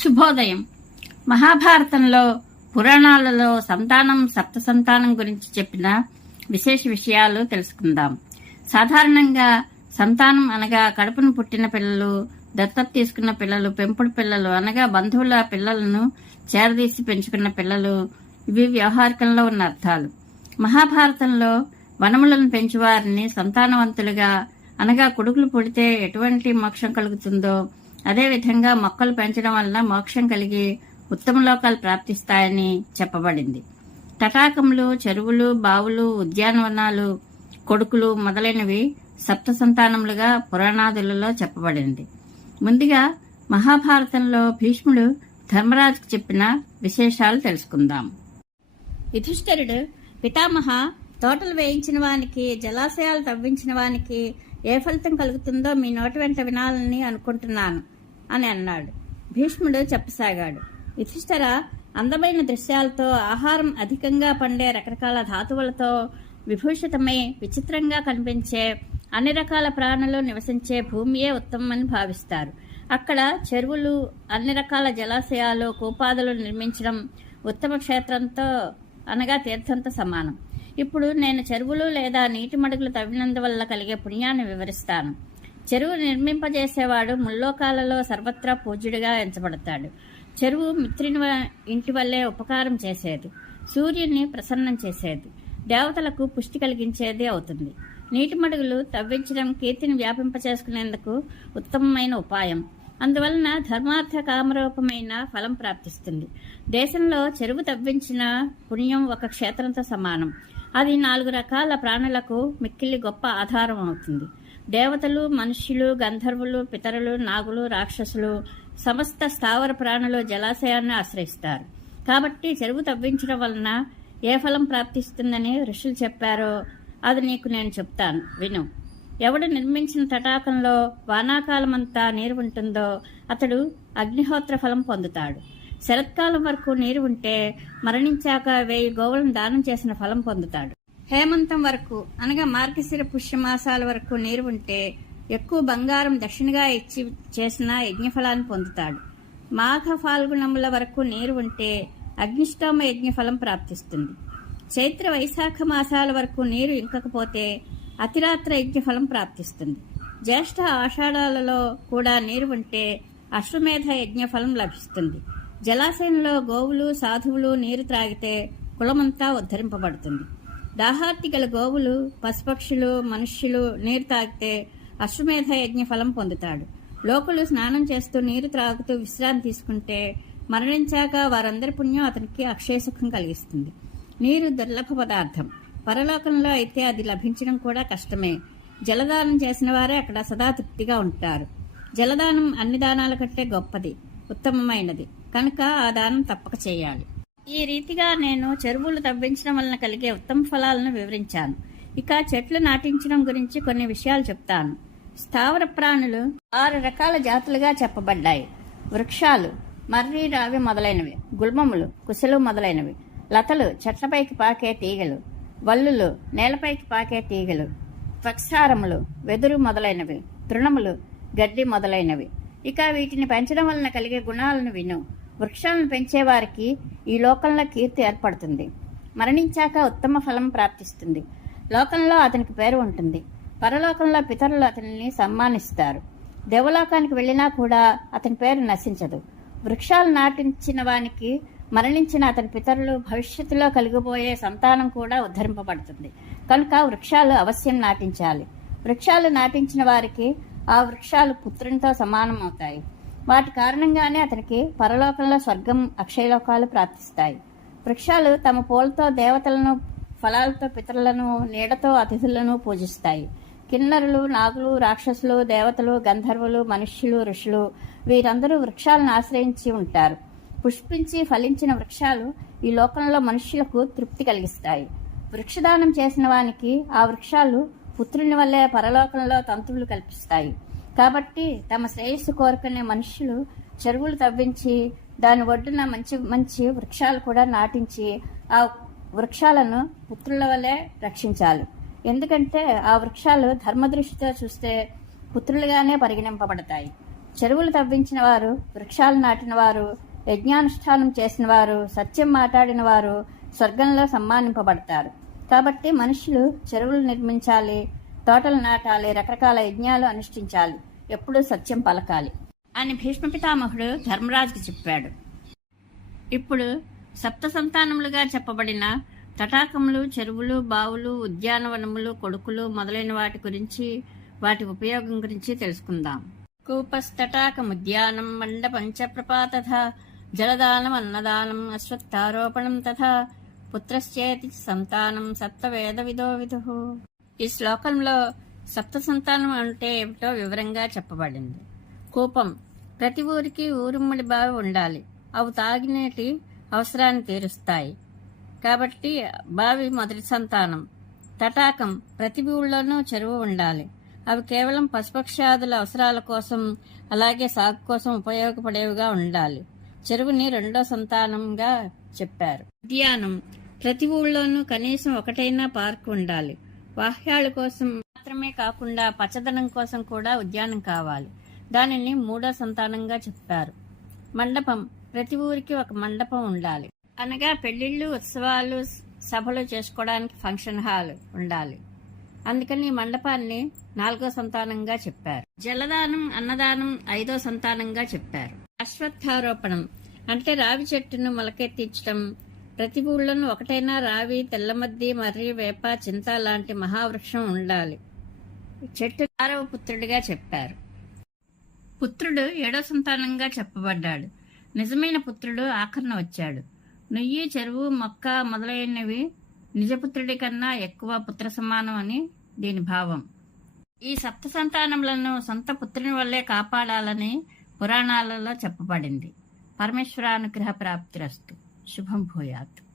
శుభోదయం. మహాభారతంలో పురాణాలలో సంతానం సప్త సంతానం గురించి చెప్పిన విశేష విషయాలు తెలుసుకుందాం. సాధారణంగా సంతానం అనగా కడుపును పుట్టిన పిల్లలు, దత్తత తీసుకున్న పిల్లలు, పెంపుడు పిల్లలు అనగా బంధువుల పిల్లలను చేరదీసి పెంచుకున్న పిల్లలు. ఇవి వ్యవహారికంలో ఉన్న అర్థాలు. మహాభారతంలో వనములను పెంచువారిని సంతానవంతులుగా అనగా కొడుకులు పుడితే ఎటువంటి మోక్షం కలుగుతుందో అదేవిధంగా మొక్కలు పెంచడం వలన మోక్షం కలిగి ఉత్తమ లోకాలు ప్రాప్తిస్తాయని చెప్పబడింది. తటాకములు, చెరువులు, బావులు, ఉద్యానవనాలు, కొడుకులు మొదలైనవి సప్త సంతానములుగా పురాణాదులలో చెప్పబడింది. ముందుగా మహాభారతంలో భీష్ముడు ధర్మరాజుకు చెప్పిన విశేషాలు తెలుసుకుందాం. యుధిష్ఠిరుడు, పితామహ, తోటలు వేయించిన వానికి, జలాశయాలు తవ్వించిన వానికి ఏ ఫలితం కలుగుతుందో మీ నోటి వెంట వినాలని అనుకుంటున్నాను అని అన్నాడు. భీష్ముడు చెప్పసాగాడు. యుధిష్ఠిర, అందమైన దృశ్యాలతో, ఆహారం అధికంగా పండే రకరకాల ధాతువులతో విభూషితమై విచిత్రంగా కనిపించే అన్ని రకాల ప్రాణులు నివసించే భూమియే ఉత్తమమని భావిస్తారు. అక్కడ చెరువులు, అన్ని రకాల జలాశయాలు, కూపాదులు నిర్మించడం ఉత్తమ క్షేత్రంతో అనగా తీర్థంతో సమానం. ఇప్పుడు నేను చెరువులు లేదా నీటి మడుగులు తవ్వినందువల్ల కలిగే పుణ్యాన్ని వివరిస్తాను. చెరువు నిర్మింపజేసేవాడు ముల్లోకాలలో సర్వత్రా పూజ్యుడిగా ఎంచబడతాడు. చెరువు మిత్రుని ఇంటి వల్లే ఉపకారం చేసేది, సూర్యుని ప్రసన్నం చేసేది, దేవతలకు పుష్టి కలిగించేది అవుతుంది. నీటి మడుగులు తవ్వించడం కీర్తిని వ్యాపింపచేసుకునేందుకు ఉత్తమమైన ఉపాయం. అందువలన ధర్మార్థ కామరూపమైన ఫలం ప్రాప్తిస్తుంది. దేశంలో చెరువు తవ్వించిన పుణ్యం ఒక క్షేత్రంతో సమానం. అది 4 రకాల ప్రాణులకు మిక్కిలి గొప్ప ఆధారం అవుతుంది. దేవతలు, మనుష్యులు, గంధర్వులు, పితరులు, నాగులు, రాక్షసులు, సమస్త స్థావర ప్రాణులు జలాశయాన్ని ఆశ్రయిస్తారు. కాబట్టి చెరువు తవ్వించడం వలన ఏ ఫలం ప్రాప్తిస్తుందని ఋషులు చెప్పారో అది నీకు నేను చెప్తాను, విను. ఎవడు నిర్మించిన తటాకంలో వానాకాలమంతా నీరు ఉంటుందో అతడు అగ్నిహోత్ర ఫలం పొందుతాడు. శరత్కాలం వరకు నీరు ఉంటే మరణించాక 1000 గోవులను దానం చేసిన ఫలం పొందుతాడు. హేమంతం వరకు అనగా మార్గశిర పుష్యమాసాల వరకు నీరు ఉంటే ఎక్కువ బంగారం దక్షిణగా ఇచ్చి చేసిన యజ్ఞఫలాన్ని పొందుతాడు. మాఘ ఫాల్గుణముల వరకు నీరు ఉంటే అగ్నిష్టోమ యజ్ఞఫలం ప్రాప్తిస్తుంది. చైత్ర వైశాఖ మాసాల వరకు నీరు ఇంకకపోతే అతిరాత్ర యజ్ఞఫలం ప్రాప్తిస్తుంది. జ్యేష్ఠ ఆషాఢాలలో కూడా నీరు ఉంటే అశ్వమేధ యజ్ఞఫలం లభిస్తుంది. జలాశయంలో గోవులు, సాధువులు నీరు త్రాగితే కులమంతా ఉద్ధరింపబడుతుంది. దాహార్తి గల గోవులు, పశుపక్షులు, మనుష్యులు నీరు తాగితే అశ్వమేధ యజ్ఞ ఫలం పొందుతాడు. లోకులు స్నానం చేస్తూ నీరు త్రాగుతూ విశ్రాంతి తీసుకుంటే మరణించాక వారందరి పుణ్యం అతనికి అక్షయసుఖం కలిగిస్తుంది. నీరు దుర్లభ పదార్థం. పరలోకంలో అయితే అది లభించడం కూడా కష్టమే. జలదానం చేసిన వారే అక్కడ సదా తృప్తిగా ఉంటారు. జలదానం అన్ని దానాల కంటే గొప్పది, ఉత్తమమైనది కనుక ఆ దానం తప్పక చేయాలి. ఈ రీతిగా నేను చెరువులు తవ్వించడం వలన కలిగే ఉత్తమ ఫలాలను వివరించాను. ఇక చెట్లు నాటించడం గురించి కొన్ని విషయాలు చెప్తాను. స్థావర ప్రాణులు 6 రకాల జాతులుగా చెప్పబడ్డాయి. వృక్షాలు, మర్రి, రావి మొదలైనవి. గుల్మములు, కుశలు మొదలైనవి. లతలు, చెట్లపైకి పాకే తీగలు. వల్లులు, నేలపైకి పాకే తీగలు. త్వక్సారములు, వెదురు మొదలైనవి. తృణములు, గడ్డి మొదలైనవి. ఇక వీటిని పెంచడం వలన కలిగే గుణాలను విను. వృక్షాలను పెంచేవారికి ఈ లోకంలో కీర్తి ఏర్పడుతుంది. మరణించాక ఉత్తమ ఫలం ప్రాప్తిస్తుంది. లోకంలో అతనికి పేరు ఉంటుంది. పరలోకంలో పితరులు అతనిని సన్మానిస్తారు. దేవలోకానికి వెళ్ళినా కూడా అతని పేరు నశించదు. వృక్షాలు నాటించిన వానికి మరణించిన అతని పితరులు భవిష్యత్తులో కలిగిపోయే సంతానం కూడా ఉద్ధరింపబడుతుంది. కనుక వృక్షాలు అవశ్యం నాటించాలి. వృక్షాలు నాటించిన వారికి ఆ వృక్షాలు పుత్రునితో సమానం అవుతాయి. వాటి కారణంగానే అతనికి పరలోకంలో స్వర్గం, అక్షయలోకాలు ప్రాప్తిస్తాయి. వృక్షాలు తమ పూలతో దేవతలను, ఫలాలతో పితరులను, నీడతో అతిథులను పూజిస్తాయి. కిన్నరులు, నాగులు, రాక్షసులు, దేవతలు, గంధర్వులు, మనుష్యులు, ఋషులు వీరందరూ వృక్షాలను ఆశ్రయించి ఉంటారు. పుష్పించి ఫలించిన వృక్షాలు ఈ లోకంలో మనుష్యులకు తృప్తి కలిగిస్తాయి. వృక్షదానం చేసిన వానికి ఆ వృక్షాలు పుత్రుని వల్లే పరలోకంలో తంతువులు కల్పిస్తాయి. కాబట్టి తమ శ్రేయస్సు కోరుకునే మనుష్యులు చెరువులు తవ్వించి దాని ఒడ్డున మంచి మంచి వృక్షాలు కూడా నాటించి ఆ వృక్షాలను పుత్రుల వల్లే రక్షించాలి. ఎందుకంటే ఆ వృక్షాలు ధర్మదృష్టితో చూస్తే పుత్రులుగానే పరిగణింపబడతాయి. చెరువులు తవ్వించిన వారు, వృక్షాలు నాటిన వారు, యజ్ఞానుష్ఠానం చేసిన వారు, సత్యం మాట్లాడిన వారు స్వర్గంలో సమ్మానింపబడతారు. కాబట్టి మనుషులు చెరువులు నిర్మించాలి, తోటలు నాటాలి, రకరకాల యజ్ఞాలు అనుష్ఠించాలి, ఎప్పుడూ సత్యం పలకాలి అని భీష్మ పితామహుడు ధర్మరాజుకి చెప్పాడు. ఇప్పుడు సప్త సంతానములుగా చెప్పబడిన తటాకములు, చెరువులు, బావులు, ఉద్యానవనములు, కొడుకులు మొదలైన వాటి గురించి, వాటి ఉపయోగం గురించి తెలుసుకుందాం. కూపస్తటాకముద్యానం మండపంచ ప్రపాతథ జలదానం అన్నదానం అశ్వత్థారోపణం తథా పుత్రశ్చేతి సంతానం సప్తవేద విదో విదుః. ఈ శ్లోకంలో సప్త సంతానం అంటే ఏమిటో వివరంగా చెప్పబడింది. కూపం, ప్రతి ఊరికి ఊరుమ్మడి బావి ఉండాలి. అవి తాగినేటి అవసరాన్ని తీరుస్తాయి కాబట్టి బావి మొదటి సంతానం. తటాకం, ప్రతి ఊళ్ళోనూ చెరువు ఉండాలి. అవి కేవలం పశుపక్ష్యాదుల అవసరాల కోసం, అలాగే సాగు కోసం ఉపయోగపడేవిగా ఉండాలి. చెరువుని రెండో సంతానంగా చెప్పారు. ఉద్యానం, ప్రతి ఊళ్ళోనూ కనీసం ఒకటైనా పార్కు ఉండాలి. వాహ్యాల కోసం మాత్రమే కాకుండా పచ్చదనం కోసం కూడా ఉద్యానం కావాలి. దానిని మూడో సంతానంగా చెప్పారు. మండపం, ప్రతి ఊరికి ఒక మండపం ఉండాలి. అనగా పెళ్లిళ్ళు, ఉత్సవాలు, సభలు చేసుకోవడానికి ఫంక్షన్ హాల్ ఉండాలి. అందుకని మండపాన్ని నాలుగో సంతానంగా చెప్పారు. జలదానం, అన్నదానం ఐదో సంతానంగా చెప్పారు. అశ్వత్థారోపణం అంటే రావి చెట్టును మొలకెత్తించడం. ప్రతి ఊళ్ళోనూ ఒకటైనా రావి, తెల్లమద్ది, మర్రి, వేప, చింత లాంటి మహావృక్షం ఉండాలి. చెట్టు ఆరవ పుత్రుడిగా చెప్పారు. పుత్రుడు ఏడో సంతానంగా చెప్పబడ్డాడు. నిజమైన పుత్రుడు ఆఖరణ వచ్చాడు. నుయ్యి, చెరువు, మొక్క మొదలైనవి నిజపుత్రుడి కన్నా ఎక్కువ పుత్ర సమానం అని దీని భావం. ఈ సప్త సంతానములను సొంత పుత్రుని వల్లే కాపాడాలని పురాణాలలో చెప్పబడింది. పరమేశ్వరానుగ్రహ ప్రాప్తిరస్తు. శుభం భూయాత్.